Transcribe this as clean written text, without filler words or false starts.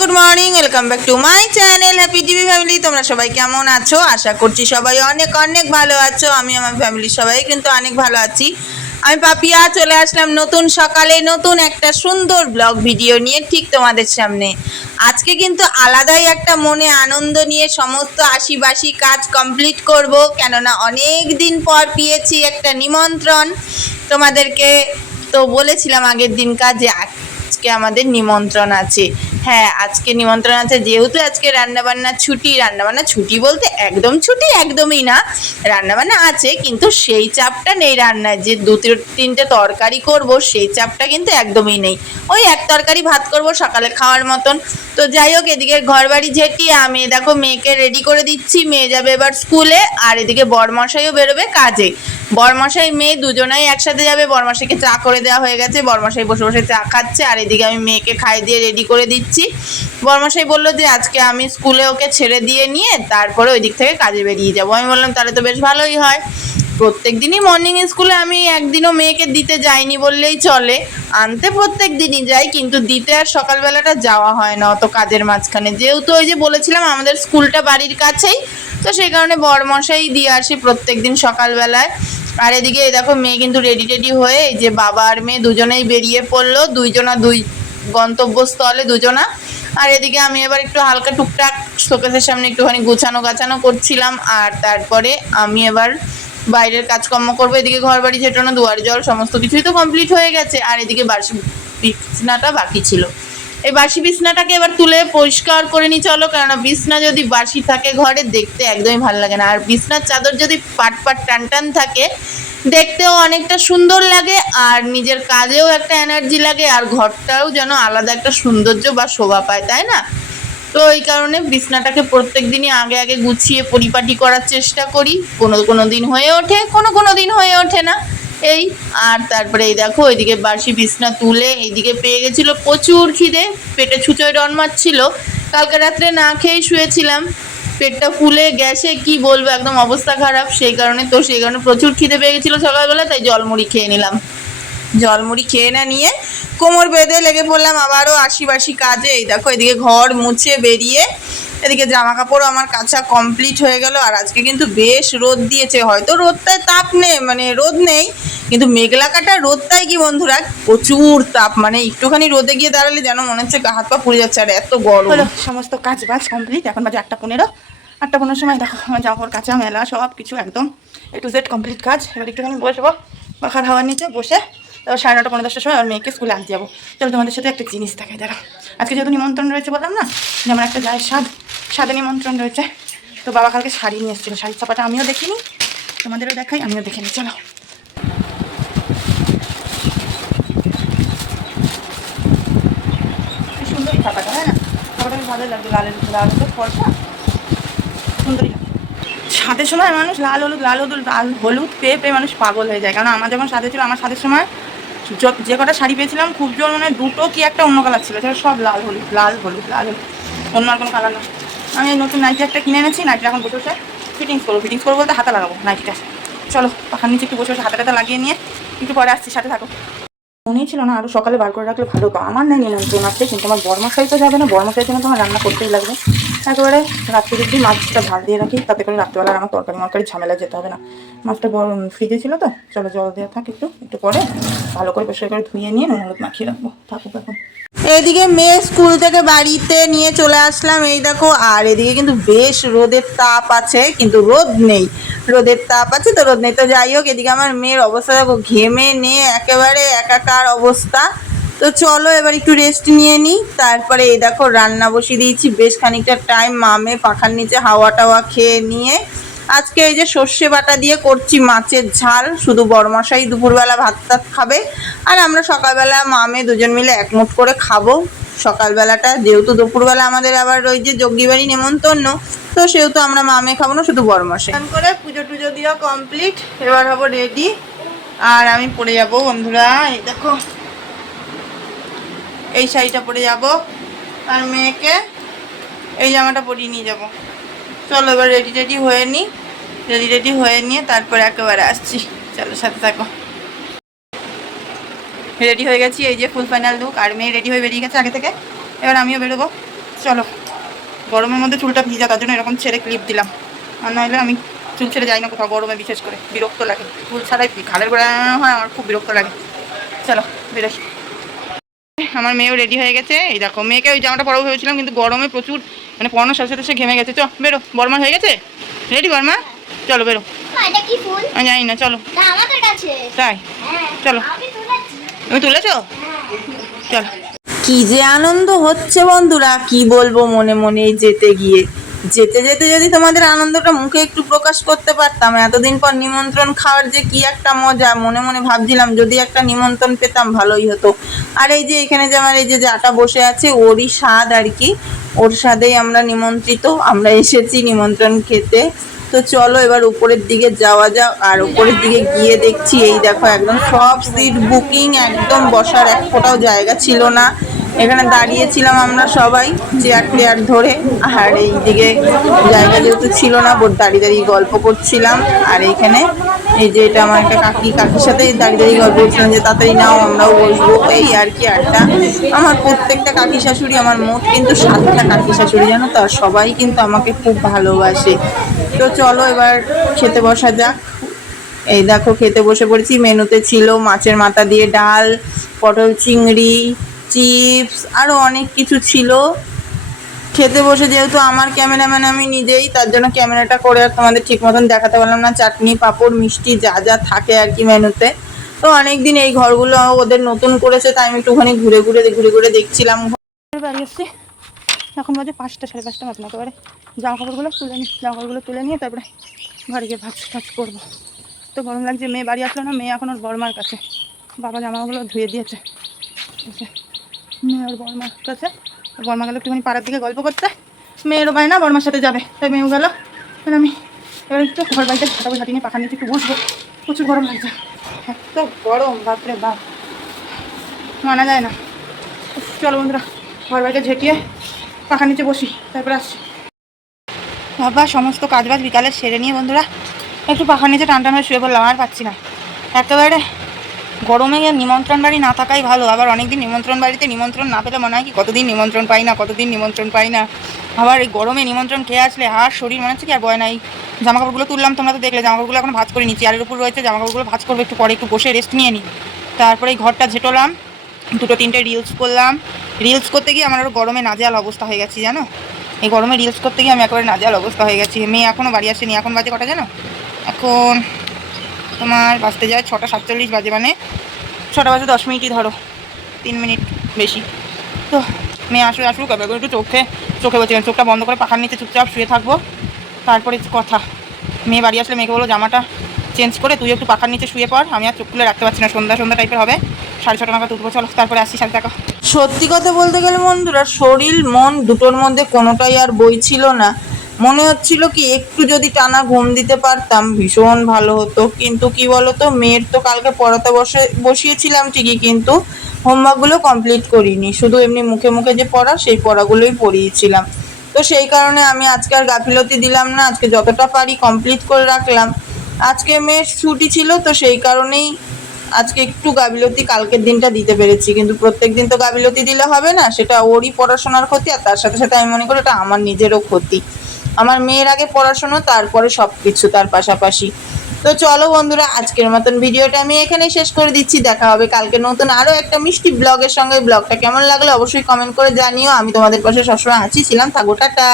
Good morning, welcome back to my channel happy TV family. তোমরা সবাই কেমন আছো? আশা করছি সবাই অনেক অনেক ভালো আছো। আমি আমার ফ্যামিলির সবাই কিন্তু অনেক ভালো আছি। আমি পাপিয়া চলে আসলাম নতুন সকালে নতুন একটা সুন্দর ব্লগ ভিডিও নিয়ে ঠিক তোমাদের সামনে। আজকে কিন্তু আলাদাই একটা মনে আনন্দ নিয়ে সমস্ত আশিবাসী কাজ কমপ্লিট করব, কেননা অনেক দিন পর পেয়েছি একটা নিমন্ত্রণ তোমাদেরকে। তো বলেছিলাম আগের দিনকার যে আজকে আমাদের নিমন্ত্রণ আছে। হ্যাঁ, আজকে নিমন্ত্রণ আছে, যেহেতু আজকে রান্নাবান্না ছুটি। রান্নাবান্না ছুটি বলতে একদম ছুটি একদমই না, রান্নাবান্না আছে কিন্তু সেই চাপটা নেই। রান্নায় যে দু তিনটে তরকারি করব সেই চাপটা কিন্তু একদমই নেই। ওই এক তরকারি ভাত করব সকালে খাওয়ার মতন। তো যাই হোক, এদিকে ঘর বাড়ি ঝেঁটিয়ে আমি দেখো মেয়েকে রেডি করে দিচ্ছি। মেয়ে যাবে এবার স্কুলে, আর এদিকে বরমশাইও বেরোবে কাজে। বরমশাই মেয়ে দুজনাই একসাথে যাবে। বরমশাইকে চা করে দেওয়া হয়ে গেছে, বরমশাই বসে বসে চা খাচ্ছে, আর এদিকে আমি মেয়েকে খাইয়ে দিয়ে রেডি করে দিচ্ছি। বরমশাই বললো যে আজকে আমি স্কুলে ওকে ছেড়ে দিয়ে নিয়ে তারপরে ওই দিক থেকে কাজে বেরিয়ে যাবো। আমি বললাম তাহলে তো বেশ ভালোই হয়। প্রত্যেক দিনই মর্নিং স্কুলে আমি একদিনও মেয়েকে দিতে যাইনি বললেই চলে। আনতে প্রত্যেক দিনই যাই, কিন্তু দিতে আর সকালবেলাটা যাওয়া হয় না অত কাজের মাঝখানে। যেহেতু ওই যে বলেছিলাম আমাদের স্কুলটা বাড়ির কাছেই, তো সেই কারণে বরমশাই দিয়ে আসি প্রত্যেক দিন সকালবেলায়। আর এদিকে দেখো মেয়ে কিন্তু রেডি টেডি হয়ে এই যে বাবা আর মেয়ে দুজনেই বেরিয়ে পড়লো, দুই গন্তব্যস্থলে দুজনা। আর এদিকে আমি এবার একটু হালকা টুকটাক শোকেসের সামনে একটুখানি গাছানো করছিলাম। আর তারপরে আমি এবার বাইরের কাজকর্ম করবো। এদিকে ঘর বাড়ি ঝেটানো, দুয়ার জল সমস্ত কিছুই তো কমপ্লিট হয়ে গেছে। আর এদিকে বাসি বিছনাটা বাকি ছিল। এই বাসি বিছনাটাকে এবার তুলে পরিষ্কার করে নি চলো, কেননা বিছনা যদি বাসি থাকে ঘরে দেখতে একদমই ভালো লাগে না। আর বিছনার চাদর যদি পাট টান থাকে দেখতেও অনেকটা সুন্দর লাগে, আর নিজের কাজেও একটা এনার্জি লাগে, আর ঘরটাও যেন আলাদা একটা সৌন্দর্য বা শোভা পায়, তাই না? তো এই কারণে বিছনাটাকে প্রত্যেক দিনই আগে গুছিয়ে পরিপাটি করার চেষ্টা করি। কোনো দিন হয়ে ওঠে, কোনো দিন হয়ে ওঠে না এই। আর তারপরে এই দেখো ওইদিকে বাসি বিছনা তুলে এইদিকে পেয়ে গেছিলো প্রচুর খিদে, পেটে ছুঁচোয় ডন মারছিল। কালকে রাত্রে না খেয়েই শুয়েছিলাম, পেটটা ফুলে গ্যাসে কি বলবো একদম অবস্থা খারাপ। সেই কারণে প্রচুর খিদে পেয়ে গেছিলো সকালবেলা, তাই জলমুড়ি খেয়ে নিলাম। জলমুড়ি খেয়ে না নিয়ে কোমর বেঁধে লেগে পড়লাম আবারও আশিবাসী কাজে। এই দেখো এদিকে ঘর মুছে বেরিয়ে এদিকে জামা কাপড় আমার কাচা কমপ্লিট হয়ে গেল। আর আজকে কিন্তু বেশ রোদ দিয়েছে, হয়তো রোদটায় তাপ নেই, মানে রোদ নেই, কিন্তু মেঘলা কাটা রোদটাই কি বন্ধুরা প্রচুর তাপ। মানে একটুখানি রোদে গিয়ে দাঁড়ালে যেন মনে হচ্ছে হাত পা পুড়ে যাচ্ছে, আর এত গরম। হলো সমস্ত কাজ বাজ কমপ্লিট। এখন বাজে 8:15 সময়। দেখো আমার জামা কাপড় কাঁচা মেলা সব কিছু একদম A to Z কমপ্লিট কাজ। এবার একটুখানি বসবো পাখার হাওয়ার নিচে বসে, তারপর 9:30 পৌনে 10টার সময় আর মেয়েকে স্কুলে আনতে যাবো। চলো তোমাদের সাথে একটা জিনিস দেখাই। দাঁড়া, আজকে যেহেতু নিমন্ত্রণ রয়েছে বললাম না যে আমার একটা যায় সাদে নিমন্ত্রণ রয়েছে, তো বাবা কালকে শাড়ি নিয়ে এসেছিলো। শাড়ির ছাপাটা আমিও দেখিনি, তোমাদেরও দেখাই, আমিও দেখে নিই। চলো সুন্দরী ছাপাটা, হ্যাঁ না? ছাপাটা বেশ ভালোই লাগবে, লাল ফর্সা সুন্দরী। সাদের সময় মানুষ লাল হলুদ পেয়ে মানুষ পাগল হয়ে যায়। কারণ আমার যখন সাদে ছিল, আমার সাদের সময় যে কটা শাড়ি পেয়েছিলাম খুব জোর মানে দুটো কি একটা অন্য কালার ছিল, সেটা সব লাল হলুদ অন্য আর কোনো কালার না। আমি এই নতুন নাইটি একটা কিনে এনেছি। নাইটিটা এখন বসে বসে ফিটিংস করবো বলতে হাতে লাগাবো নাইটিটা। চলো পাখার নিচে একটু বসে বসে হাতে লাগিয়ে নিয়ে একটু পরে আসছি, সাথে থাকো। মনেই ছিল না আরও সকালে বার করে রাখলে ভালো হতো। আমার নেই নিমন্ত্রণ আছে, কিন্তু আমার বরমশাই তো যাবে না, বরমশাইয়ের জন্য তো আমার রান্না করতেই লাগবে। একেবারে রাত্রে যদি মাছটা ঢাল দিয়ে রাখি, তাতে করে রাত্রেবেলা আমার তরকারি ঝামেলা যেতে হবে না। মাছটা ফ্রিজে ছিল তো, চলো জল দেওয়া থাক, একটু পরে ভালো করে পরিষ্কার করে ধুয়ে নিয়ে নুন হলুদ মাখিয়ে রাখবো। থাকুক এখন। এইদিকে মেয়ে স্কুল থেকে বাড়িতে নিয়ে চলে আসলাম, এই দেখো। আর এদিকে কিন্তু বেশ রোদের তাপ আছে, কিন্তু রোদ নেই। রোদের তাপ আছে তো রোদ নেই। তো যাই হোক, এদিকে আমার মেয়ের অবস্থা দেখো, ঘেমে নিয়ে একেবারে একাকার অবস্থা। তো চলো এবার একটু রেস্ট নিয়ে নিই। তারপরে এই দেখো রান্না বসিয়ে দিয়েছি। বেশ খানিকটা টাইম মামে পাখার নিচে হাওয়া টাওয়া খেয়ে নিয়ে আজকে এই যে সর্ষে বাটা দিয়ে করছি মাছের ঝাল। শুধু বড়মশাই দুপুরবেলা ভাত টাত খাবে, আর আমরা সকালবেলা মামে দুজন মিলে একমুঠ করে খাবো সকালবেলাটা। যেহেতু দুপুরবেলা আমাদের আবার ওই যে যজ্ঞী বাড়ি নেমন্তন্ন, তো সেহেতু আমরা মামে খাবো না, শুধু বড়মশাই। করে পুজো টুজো দিয়ে কমপ্লিট, এবার হবো রেডি। আর আমি পরে যাবো বন্ধুরা, এই দেখো এই শাড়িটা পরে যাব, আর মেয়েকে এই জামাটা পরিয়ে নিয়ে যাবো। চলো এবার রেডি হয়ে নিয়ে তারপরে একেবারে আসছি। চলো সাথে থাকো। রেডি হয়ে গেছি, এই যে ফুল ফাইনাল লুক। আর মেয়ে রেডি হয়ে বেরিয়ে গেছে আগে থেকে, এবার আমিও বেরোবো। চলো, গরমের মধ্যে চুলটা ভিজা, তার জন্য এরকম ছেড়ে ক্লিপ দিলাম। আর নাহলে আমি চুল ছেড়ে যাই না কোথাও, গরমে বিশেষ করে বিরক্ত লাগে। চুল ছাড়াই ঘাড়ের গোড়া হয়, আমার খুব বিরক্ত লাগে। চলো বেরোই। আমার মেয়েও রেডি হয়ে গেছে। এই দেখো, মেয়েকে ওই জামাটা পরাবো ভেবেছিলাম, কিন্তু গরমে প্রচুর মানে পরানোর সাথে সাথে সে ঘেমে গেছে। চ বেরো, বর্মা হয়ে গেছে রেডি। বর্মা চলো বেরো। এটা কি ফুল? আমি জানি না, চলো। না, আমাদের কাছে। তাই হ্যাঁ, চলো। আমি তুলেছি। তুমি তুলেছো? চলো। কি যে আনন্দ হচ্ছে বন্ধুরা, কি বলবো, মনে মনে যেতে গিয়ে যেতে যেতে যদি তোমাদের আনন্দটা মুখে একটু প্রকাশ করতে পারতাম। এতদিন পর নিমন্ত্রণ খাওয়ার যে কি একটা মজা, মনে মনে ভাবছিলাম যদি একটা নিমন্ত্রণ পেতাম ভালোই হতো। আর এই যে এখানে যে আমার এই যে যাটা বসে আছে, ওরই স্বাদ আর কি, ওর স্বাদেই আমরা নিমন্ত্রিত, আমরা এসেছি নিমন্ত্রণ খেতে। তো চলো এবার উপরের দিকে যাওয়া যাক। আর উপরের দিকে গিয়ে দেখছি, এই দেখো একদম সব সিট বুকিং, একদম বসার এক ফোঁটাও জায়গা ছিল না। এখানে দাঁড়িয়েছিলাম আমরা সবাই চেয়ার টেয়ার ধরে, আর এই দিকে জায়গা যেহেতু ছিল না, দাঁড়িয়ে দাঁড়িয়ে গল্প করছিলাম। আর এইখানে এই যে এটা আমার একটা কাকির সাথে দাঁড়িয়ে দাঁড়িয়ে গল্প করছিলাম যে তাড়াতাড়ি নাও আমরাও বসবো, এই আর কি আড্ডা। আমার প্রত্যেকটা কাকি শাশুড়ি, আমার মোট কিন্তু 7টা কাকি শাশুড়ি জানো তো, আর সবাই কিন্তু আমাকে খুব ভালোবাসে। তো চলো এবার খেতে বসা যাক। এই দেখো খেতে বসে পড়েছি। মেনুতে ছিল মাছের মাথা দিয়ে ডাল, পটল চিংড়ি, চিপস, আরও অনেক কিছু ছিল। খেতে বসে যেহেতু আমার ক্যামেরাম্যান আমি নিজেই, তার জন্য ক্যামেরাটা করে আর তোমাদের ঠিক মতন দেখাতে পারলাম না। চাটনি, পাঁপড়, মিষ্টি যা যা থাকে আর কি মেনুতে। তো অনেকদিন এই ঘরগুলো ওদের নতুন করেছে, তাই আমি একটুখানি ঘুরে ঘুরে দেখছিলাম। বাড়ি এসছি, এখন বাজে 5টা, 5:30 মতন। একেবারে জামা কাপড়গুলো তুলে নিয়ে তারপরে ঘরে গিয়ে ভাজ করবো। তো গরম লাগছে, মেয়ে বাড়ি আসলো না, মেয়ে এখন ওর বর্মার কাছে। বাবা জামাগুলো ধুয়ে দিয়েছে, মেয়ে ওর বর্মার কাছে। বর্মা গেলো একটুখানি পাড়ার দিকে গল্প করতে, মেয়েরও বায় না বর্মার সাথে যাবে, তাই মেয়েও গেলো। আর আমি এবার একটু ঘর বাড়িতে ঝাঁটি নিয়ে পাখা নিচে একটু বসবো। প্রচুর গরম লাগছে, এত গরম, বাপরে বাপ, মানা যায় না। চলো বন্ধুরা, ঘর বাড়িতে ঝেঁটিয়ে পাখা নিচে বসি, তারপরে আসছি। বাবা সমস্ত কাজবাজ বিকালে সেরে নিয়ে বন্ধুরা একটু পাখার নিচে টান হয়ে শুয়ে পড়লাম। আর পাচ্ছি না, একেবারে গরমে নিমন্ত্রণ বাড়ি না থাকাই ভালো। আবার অনেকদিন নিমন্ত্রণ বাড়িতে নিমন্ত্রণ না পেলে মনে হয় কি কতদিন নিমন্ত্রণ পাই না। আবার এই গরমে নিমন্ত্রণ খেয়ে আসলে আর শরীর মনে হচ্ছে কি আর বয় নাই। জামাকাপড়গুলো তুললাম, তোমরা তো দেখলে, জামাকাপড়গুলো এখন ভাঁজ করে নিই, চেয়ারের উপর রয়েছে, জামাকাপড়গুলো ভাঁজ করবো একটু পরে, একটু বসে রেস্ট নিয়ে নিই। তারপরে এই ঘরটা ঝেঁটোলাম, 2-3টে রিলস করলাম। রিলস করতে গিয়ে আমার আরও গরমে নাজেহাল অবস্থা হয়ে গেছি জানো। এই গরমে রিলস করতে গিয়ে আমি একেবারে নাজেহাল অবস্থা হয়ে গেছি। মেয়ে এখনও বাড়ি আসেনি, এখন বাজে কটা জানো? এখন তোমার বাজতে যায় 6:47 বাজে, মানে 6টা বাজে 10 মিনিটই ধরো, 3 মিনিট বেশি। তো মেয়ে আসুক, এবার একটু চোখে বলছি চোখটা বন্ধ করে পাখার নিচে চুপচাপ শুয়ে থাকবো, তারপরে কথা। মেয়ে বাড়ি আসলে মেয়েকে বলো জামাটা চেঞ্জ করে তুই একটু পাখার নিচে শুয়ে পড়, আমি আর চোখ খুলে রাখতে পারছি না, সন্ধ্যা টাইপের হবে, 6:30 নাগাদ উঠবো। চলো তারপরে আসছি, সাথে থাকো। সত্যি কথা বলতে গেলে বন্ধুরা, শরীর মন দুটোর মধ্যে কোনোটাই আর বইছিল না। মনে হচ্ছিল কি একটু যদি টানা ঘুম দিতে পারতাম ভীষণ ভালো হতো। কিন্তু কি বলতো, মেয়ের তো কালকে পড়াতে বসিয়েছিলাম ঠিকই, কিন্তু হোমওয়ার্কগুলো কমপ্লিট করিনি, শুধু এমনি মুখে মুখে যে পড়া সেই পড়াগুলোই পড়িয়েছিলাম। তো সেই কারণে আমি আজকে আর গাফিলতি দিলাম না, আজকে যতটা পারি কমপ্লিট করে রাখলাম। আজকে মেয়ের ছুটি ছিল, তো সেই কারণেই আজকে একটু গাফিলতি কালকের দিনটা দিতে পেরেছি। কিন্তু প্রত্যেক দিন তো গাফিলতি দিলে হবে না, সেটা ওরই পড়াশোনার ক্ষতি, আর তার সাথে সাথে আমি মনে করি এটা আমার নিজেরও ক্ষতি। আমার মেয়ের আগে পড়াশোনা, তারপরে সব কিছু তার পাশাপাশি। তো চলো বন্ধুরা, আজকের মতন ভিডিওটা আমি এখানে শেষ করে দিচ্ছি। দেখা হবে কালকে নতুন আরও একটা মিষ্টি ব্লগের সঙ্গে। ব্লগটা কেমন লাগলো অবশ্যই কমেন্ট করে জানিও। আমি তোমাদের পাশে সবসময় ছিলাম, থাকো, টাটা।